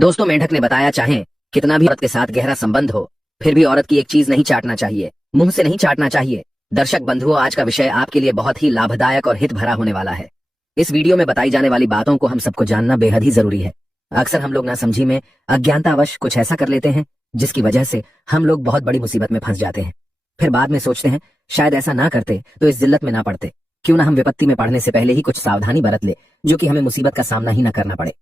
दोस्तों, मेंढक ने बताया, चाहे कितना भी औरत के साथ गहरा संबंध हो, फिर भी औरत की एक चीज नहीं चाटना चाहिए, मुंह से नहीं चाटना चाहिए। दर्शक बंधुओं, आज का विषय आपके लिए बहुत ही लाभदायक और हित भरा होने वाला है। इस वीडियो में बताई जाने वाली बातों को हम सबको जानना बेहद ही जरूरी है। अक्सर हम लोग नासमझी में अज्ञानतावश कुछ ऐसा कर लेते हैं जिसकी वजह से हम लोग बहुत बड़ी मुसीबत में फंस जाते हैं। फिर बाद में सोचते हैं शायद ऐसा ना करते तो इस जिल्लत में ना पड़ते। क्यों ना हम विपत्ति में पड़ने से पहले ही कुछ सावधानी बरत ले, जो कि हमें मुसीबत का सामना ही ना करना पड़े।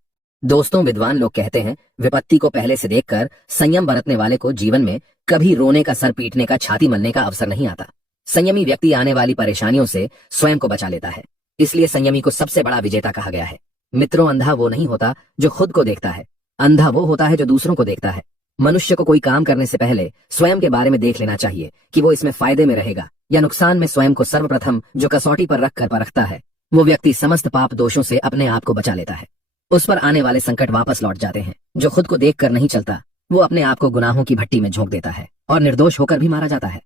दोस्तों, विद्वान लोग कहते हैं, विपत्ति को पहले से देखकर संयम बरतने वाले को जीवन में कभी रोने का, सर पीटने का, छाती मलने का अवसर नहीं आता। संयमी व्यक्ति आने वाली परेशानियों से स्वयं को बचा लेता है। इसलिए संयमी को सबसे बड़ा विजेता कहा गया है। मित्रों, अंधा वो नहीं होता जो खुद को देखता है, अंधा वो होता है जो दूसरों को देखता है। मनुष्य को कोई काम करने से पहले स्वयं के बारे में देख लेना चाहिए कि वो इसमें फायदे में रहेगा या नुकसान में। स्वयं को सर्वप्रथम जो कसौटी पर रख कर परखता है, वो व्यक्ति समस्त पाप दोषों से अपने आप को बचा लेता है। उस पर आने वाले संकट वापस लौट जाते हैं। जो खुद को देखकर नहीं चलता, वो अपने आप को गुनाहों की भट्टी में झोंक देता है और निर्दोष होकर भी मारा जाता है।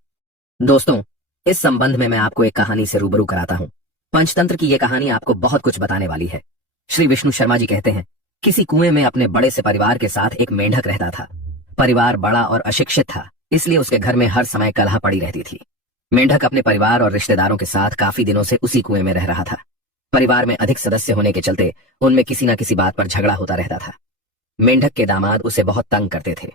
दोस्तों, इस संबंध में मैं आपको एक कहानी से रूबरू कराता हूँ। पंचतंत्र की यह कहानी आपको बहुत कुछ बताने वाली है। श्री विष्णु शर्मा जी कहते हैं, किसी कुएं में अपने बड़े से परिवार के साथ एक मेंढक रहता था। परिवार बड़ा और अशिक्षित था, इसलिए उसके घर में हर समय कलह पड़ी रहती थी। मेंढक अपने परिवार और रिश्तेदारों के साथ काफी दिनों से उसी कुएं में रह रहा था। परिवार में अधिक सदस्य होने के चलते उनमें किसी न किसी बात पर झगड़ा होता रहता था। मेंढक के दामाद उसे बहुत तंग करते थे।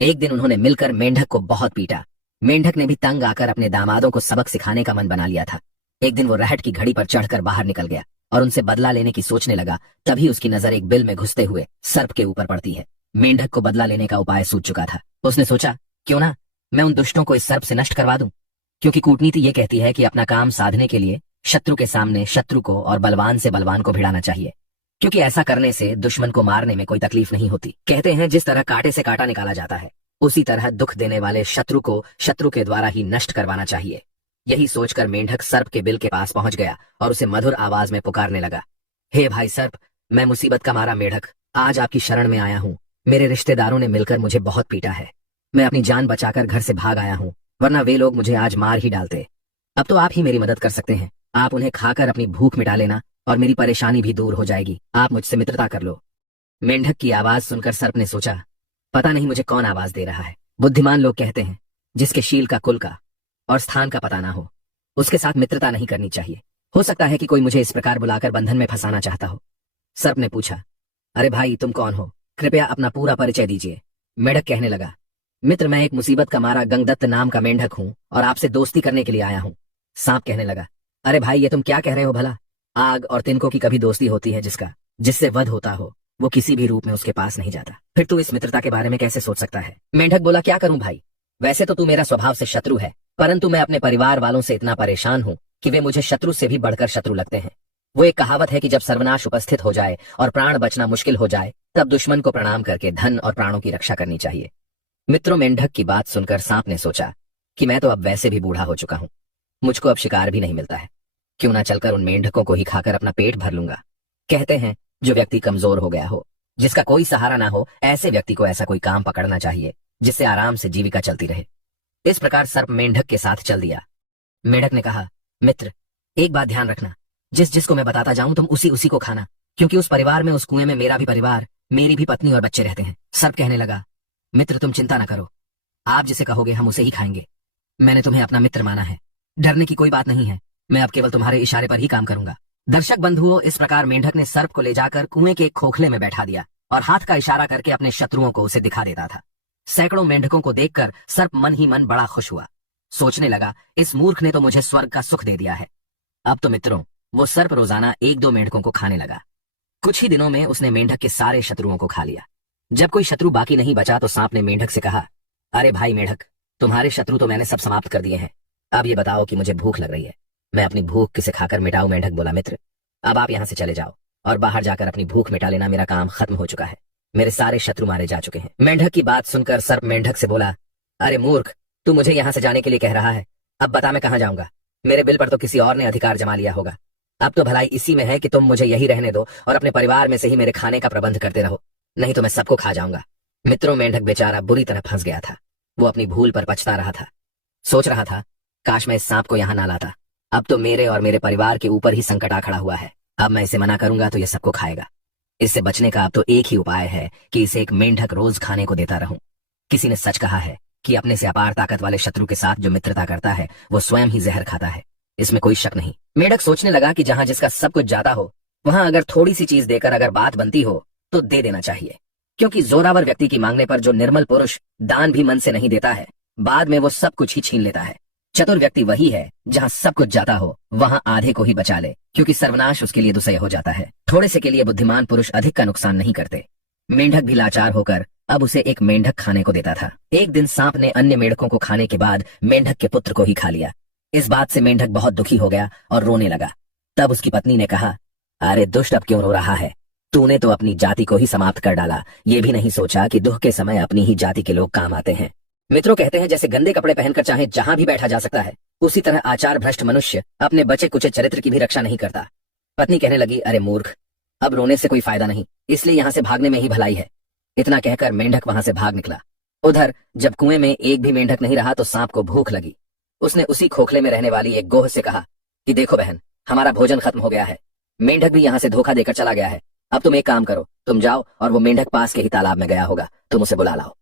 एक दिन उन्होंने मिलकर मेंढक को बहुत पीटा। मेंढक ने भी तंग आकर अपने दामादों को सबक सिखाने का मन बना लिया था। एक दिन वो रहट की घड़ी पर चढ़कर बाहर निकल गया और उनसे बदला लेने की सोचने लगा। तभी उसकी नजर एक बिल में घुसते हुए सर्प के ऊपर पड़ती है। मेंढक को बदला लेने का उपाय सूझ चुका था। उसने सोचा, क्यों ना मैं उन दुष्टों को इस सर्प से नष्ट करवा दूं, क्योंकि कूटनीति ये कहती है कि अपना काम साधने के लिए शत्रु के सामने शत्रु को और बलवान से बलवान को भिड़ाना चाहिए, क्योंकि ऐसा करने से दुश्मन को मारने में कोई तकलीफ नहीं होती। कहते हैं, जिस तरह कांटे से कांटा निकाला जाता है, उसी तरह दुख देने वाले शत्रु को शत्रु के द्वारा ही नष्ट करवाना चाहिए। यही सोचकर मेंढक सर्प के बिल के पास पहुंच गया और उसे मधुर आवाज में पुकारने लगा, हे भाई सर्प, मैं मुसीबत का मारा मेंढक आज आपकी शरण में आया हूँ। मेरे रिश्तेदारों ने मिलकर मुझे बहुत पीटा है। मैं अपनी जान बचाकर घर से भाग आया हूँ, वरना वे लोग मुझे आज मार ही डालते। अब तो आप ही मेरी मदद कर सकते हैं। आप उन्हें खाकर अपनी भूख मिटा लेना और मेरी परेशानी भी दूर हो जाएगी। आप मुझसे मित्रता कर लो। मेंढक की आवाज सुनकर सर्प ने सोचा, पता नहीं मुझे कौन आवाज दे रहा है। बुद्धिमान लोग कहते हैं, जिसके शील का, कुल का और स्थान का पता ना हो, उसके साथ मित्रता नहीं करनी चाहिए। हो सकता है कि कोई मुझे इस प्रकार बुलाकर बंधन में फंसाना चाहता हो। सर्प ने पूछा, अरे भाई, तुम कौन हो? कृपया अपना पूरा परिचय दीजिए। मेंढक कहने लगा, मित्र, मैं एक मुसीबत का मारा गंगदत्त नाम का मेंढक हूँ और आपसे दोस्ती करने के लिए आया हूँ। सांप कहने लगा, अरे भाई, ये तुम क्या कह रहे हो भला? आग और तिनकों की कभी दोस्ती होती है जिससे वध होता हो, वो किसी भी रूप में उसके पास नहीं जाता। फिर तू इस मित्रता के बारे में कैसे सोच सकता है? मेंढक बोला, क्या करूं भाई, वैसे तो तू मेरा स्वभाव से शत्रु है, परंतु मैं अपने परिवार वालों से इतना परेशान हूं कि वे मुझे शत्रु से भी बढ़कर शत्रु लगते हैं। वो एक कहावत है कि जब सर्वनाश उपस्थित हो जाए और प्राण बचना मुश्किल हो जाए, तब दुश्मन को प्रणाम करके धन और प्राणों की रक्षा करनी चाहिए। मित्रों, मेंढक की बात सुनकर सांप ने सोचा कि मैं तो अब वैसे भी बूढ़ा हो चुका हूं, मुझको अब शिकार भी नहीं मिलता है। क्यों ना चलकर उन मेंढकों को ही खाकर अपना पेट भर लूंगा। कहते हैं, जो व्यक्ति कमजोर हो गया हो, जिसका कोई सहारा ना हो, ऐसे व्यक्ति को ऐसा कोई काम पकड़ना चाहिए जिससे आराम से जीविका चलती रहे। इस प्रकार सर्प मेंढक के साथ चल दिया। मेंढक ने कहा, मित्र, एक बात ध्यान रखना, जिसको मैं बताता जाऊं तुम उसी को खाना, क्योंकि उस परिवार में, उस कुएं में मेरा भी परिवार, मेरी भी पत्नी और बच्चे रहते हैं। सर्प कहने लगा, मित्र, तुम चिंता न करो, आप जिसे कहोगे हम उसे ही खाएंगे। मैंने तुम्हें अपना मित्र माना है, डरने की कोई बात नहीं है। मैं अब केवल तुम्हारे इशारे पर ही काम करूंगा। दर्शक बंधुओं, इस प्रकार मेंढक ने सर्प को ले जाकर कुएं के एक खोखले में बैठा दिया और हाथ का इशारा करके अपने शत्रुओं को उसे दिखा देता था। सैकड़ों मेंढकों को देखकर सर्प मन ही मन बड़ा खुश हुआ। सोचने लगा, इस मूर्ख ने तो मुझे स्वर्ग का सुख दे दिया है। अब तो मित्रों, वो सर्प रोजाना एक दो मेंढकों को खाने लगा। कुछ ही दिनों में उसने मेंढक के सारे शत्रुओं को खा लिया। जब कोई शत्रु बाकी नहीं बचा तो सांप ने मेंढक से कहा, अरे भाई मेंढक, तुम्हारे शत्रु तो मैंने सब समाप्त कर दिए हैं। अब ये बताओ कि मुझे भूख लग रही है, मैं अपनी भूख किसे खाकर मिटाऊं? मेंढक बोला, मित्र, अब आप यहाँ से चले जाओ और बाहर जाकर अपनी भूख मिटा लेना। मेरा काम खत्म हो चुका है, मेरे सारे शत्रु मारे जा चुके हैं। मेंढक की बात सुनकर सर्प मेंढक से बोला, अरे मूर्ख, तू मुझे यहाँ से जाने के लिए कह रहा है? अब बता मैं कहाँ जाऊंगा? मेरे बिल पर तो किसी और ने अधिकार जमा लिया होगा। अब तो भलाई इसी में है कि तुम मुझे यही रहने दो और अपने परिवार में से ही मेरे खाने का प्रबंध करते रहो, नहीं तो मैं सबको खा जाऊंगा। मित्रों, मेंढक बेचारा बुरी तरह फंस गया था। वो अपनी भूल पर पछता रहा था। सोच रहा था, काश मैं इस सांप को यहाँ ना लाता। अब तो मेरे और मेरे परिवार के ऊपर ही संकट आ खड़ा हुआ है। अब मैं इसे मना करूंगा तो ये सबको खाएगा। इससे बचने का अब तो एक ही उपाय है कि इसे एक मेंढक रोज खाने को देता रहूं। किसी ने सच कहा है कि अपने से अपार ताकत वाले शत्रु के साथ जो मित्रता करता है वो स्वयं ही जहर खाता है। इसमें कोई शक नहीं। मेंढक सोचने लगा कि जहां जिसका सब कुछ जाता हो वहां अगर थोड़ी सी चीज देकर अगर बात बनती हो तो दे देना चाहिए, क्योंकि जोरावर व्यक्ति की मांगने पर जो निर्मल पुरुष दान भी मन से नहीं देता है, बाद में वो सब कुछ ही छीन लेता है। चतुर व्यक्ति वही है जहां सब कुछ जाता हो वहां आधे को ही बचा ले, क्योंकि सर्वनाश उसके लिए दुसह हो जाता है। थोड़े से के लिए बुद्धिमान पुरुष अधिक का नुकसान नहीं करते। मेंढक भी लाचार होकर अब उसे एक मेंढक खाने को देता था। एक दिन सांप ने अन्य मेंढकों को खाने के बाद मेंढक के पुत्र को ही खा लिया। इस बात से मेंढक बहुत दुखी हो गया और रोने लगा। तब उसकी पत्नी ने कहा, अरे दुष्ट, अब क्यों रो रहा है? तूने तो अपनी जाति को ही समाप्त कर डाला, ये भी नहीं सोचा कि दुख के समय अपनी ही जाति के लोग काम आते हैं। मित्रों कहते हैं जैसे गंदे कपड़े पहनकर चाहे जहां भी बैठा जा सकता है, उसी तरह आचार भ्रष्ट मनुष्य अपने बचे कुचे चरित्र की भी रक्षा नहीं करता। पत्नी कहने लगी, अरे मूर्ख, अब रोने से कोई फायदा नहीं, इसलिए यहाँ से भागने में ही भलाई है। इतना कहकर मेंढक वहां से भाग निकला। उधर जब कुएं में एक भी मेंढक नहीं रहा तो सांप को भूख लगी। उसने उसी खोखले में रहने वाली एक गोह से कहा कि देखो बहन, हमारा भोजन खत्म हो गया है। मेंढक भी यहाँ से धोखा देकर चला गया है। अब तुम एक काम करो, तुम जाओ और वो मेंढक पास के ही तालाब में गया होगा, तुम उसे बुला लाओ।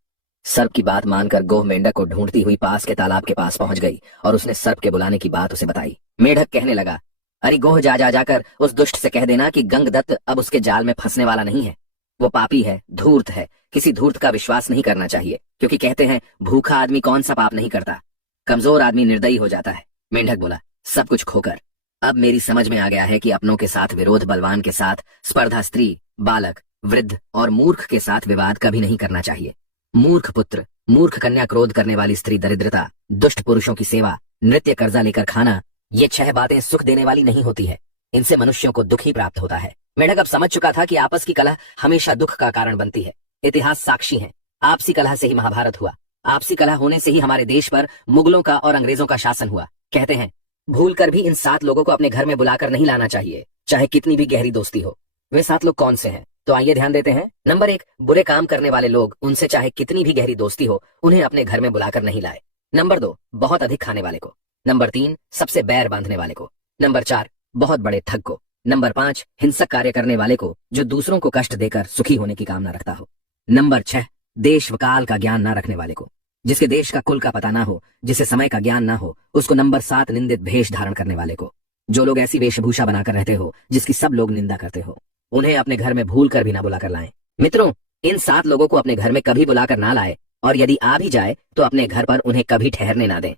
सर्प की बात मानकर गोह मेंढक को ढूंढती हुई पास के तालाब के पास पहुंच गई और उसने सर्प के बुलाने की बात उसे बताई। मेंढक कहने लगा, अरे गोह, जाकर उस दुष्ट से कह देना कि गंगदत्त अब उसके जाल में फंसने वाला नहीं है। वो पापी है, धूर्त है, किसी धूर्त का विश्वास नहीं करना चाहिए, क्योंकि कहते हैं भूखा आदमी कौन सा पाप नहीं करता, कमजोर आदमी निर्दयी हो जाता है। मेंढक बोला, सब कुछ खोकर अब मेरी समझ में आ गया है कि अपनों के साथ विरोध, बलवान के साथ स्पर्धा, स्त्री, बालक, वृद्ध और मूर्ख के साथ विवाद कभी नहीं करना चाहिए। मूर्ख पुत्र, मूर्ख कन्या, क्रोध करने वाली स्त्री, दरिद्रता, दुष्ट पुरुषों की सेवा, नृत्य, कर्जा लेकर खाना, ये 6 बातें सुख देने वाली नहीं होती है। इनसे मनुष्यों को दुख ही प्राप्त होता है। मेंढक अब समझ चुका था कि आपस की कलह हमेशा दुख का कारण बनती है। इतिहास साक्षी है, आपसी कलह से ही महाभारत हुआ, आपसी कलह होने से ही हमारे देश पर मुगलों का और अंग्रेजों का शासन हुआ। कहते हैं भूल कर भी इन 7 लोगों को अपने घर में बुलाकर नहीं लाना चाहिए, चाहे कितनी भी गहरी दोस्ती हो। वे 7 लोग कौन से हैं? तो आइए ध्यान देते हैं। नंबर 1, बुरे काम करने वाले लोग, उनसे चाहे कितनी भी गहरी दोस्ती हो उन्हें अपने घर में बुलाकर नहीं लाए। नंबर 2, बहुत अधिक खाने वाले को। नंबर 3, सबसे बैर बांधने वाले को। नंबर 4, बहुत बड़े ठग को। नंबर 5, हिंसक कार्य करने वाले को, जो दूसरों को कष्ट देकर सुखी होने की कामना रखता हो। नंबर 6, देश व काल का ज्ञान न रखने वाले को, जिसके देश का कुल का पता ना हो, जिसे समय का ज्ञान ना हो, उसको। नंबर 7, निंदित भेष धारण करने वाले को, जो लोग ऐसी वेशभूषा बनाकर रहते हो जिसकी सब लोग निंदा करते हो, उन्हें अपने घर में भूल कर भी ना बुलाकर लाएं। मित्रों, इन 7 लोगों को अपने घर में कभी बुलाकर ना लाए, और यदि आ भी जाए तो अपने घर पर उन्हें कभी ठहरने ना दें।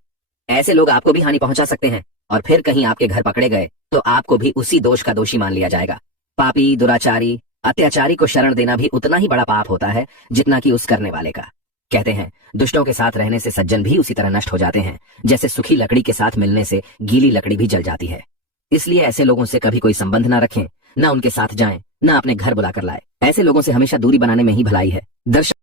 ऐसे लोग आपको भी हानि पहुंचा सकते हैं, और फिर कहीं आपके घर पकड़े गए तो आपको भी उसी दोष का दोषी मान लिया जाएगा। पापी, दुराचारी, अत्याचारी को शरण देना भी उतना ही बड़ा पाप होता है जितना कि उस करने वाले का। कहते हैं दुष्टों के साथ रहने से सज्जन भी उसी तरह नष्ट हो जाते हैं, जैसे सूखी लकड़ी के साथ मिलने से गीली लकड़ी भी जल जाती है। इसलिए ऐसे लोगों से कभी कोई संबंध ना रखें, ना उनके साथ जाएं, ना अपने घर बुलाकर लाए। ऐसे लोगों से हमेशा दूरी बनाने में ही भलाई है। दर्शक